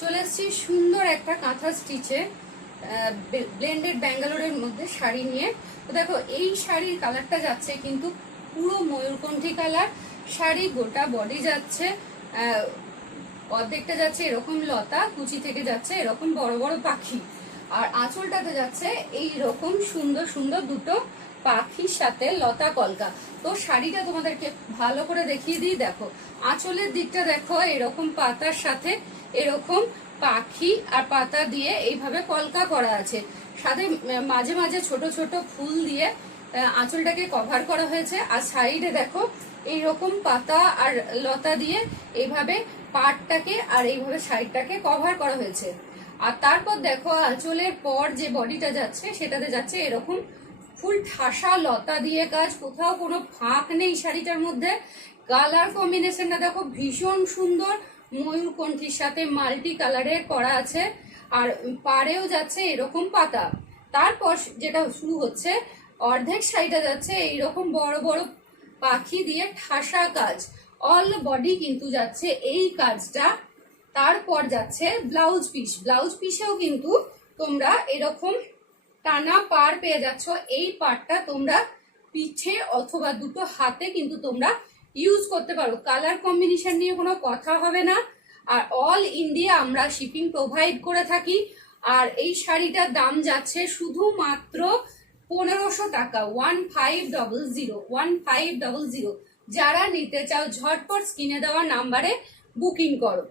চলে এসেছি সুন্দর একটা কাঁথা স্টিচে ব্লেন্ডেড ব্যাঙ্গালোরের মধ্যে শাড়ি নিয়ে। তো দেখো এই শাড়ির কালারটা যাচ্ছে কিন্তু পুরো ময়ূরকণ্ঠী কালার শাড়ি, গোটা বডি যাচ্ছে অর্ধেকটা যাচ্ছে এরকম লতা, কুচি থেকে যাচ্ছে এরকম বড় বড় পাখি, আর আঁচলটাতে যাচ্ছে এই রকম সুন্দর সুন্দর দুটো পাখির সাথে লতা কলকা। তো শাড়িটা তোমাদেরকে ভালো করে দেখিয়ে দিই। দেখো আঁচলের দিকটা দেখো এরকম পাতার সাথে এরকম পাখি আর পাতা দিয়ে এইভাবে কলকা করা আছে, সাথে মাঝে মাঝে ছোট ছোট ফুল দিয়ে আঁচলটাকে কভার করা হয়েছে। আর সাইডে দেখো এইরকম পাতা আর লতা দিয়ে এইভাবে পাটটাকে আর এইভাবে সাইডটাকে কভার করা হয়েছে। আর তারপর দেখো আঁচলের পর যে বডিটা যাচ্ছে সেটাতে যাচ্ছে এরকম ফুল ঠাসা লতা দিয়ে কাজ, কোথাও কোনো ফাঁক নেই শাড়িটার মধ্যে। কালার কম্বিনেশনটা দেখো ভীষণ সুন্দর, ময়ূরকণ্ঠীর সাথে মাল্টি কালারের করা আছে, আর পাড়েও যাচ্ছে এরকম পাতা। তারপর যেটা শুরু হচ্ছে অর্ধেক শাড়িটা যাচ্ছে এইরকম বড় বড় পাখি দিয়ে ঠাসা কাজ, অল বডি কিন্তু যাচ্ছে এই কাজটা। তারপর যাচ্ছে ব্লাউজ পিস, ব্লাউজ পিসেও কিন্তু তোমরা এরকম টানা পার পেয়ে যাচ্ছ। এই পারটা তোমরা পিঠে অথবা দুটো হাতে কিন্তু তোমরা ইউজ করতে পারো। কালার কম্বিনেশন নিয়ে কোনো কথা হবে না, আর অল ইন্ডিয়া আমরা শিপিং প্রোভাইড করে থাকি। আর এই শাড়িটার দাম যাচ্ছে শুধুমাত্র 1500 টাকা, 1500। যারা নিতে চাও ঝটপট স্ক্রিনে দেওয়া নাম্বারে বুকিং করো।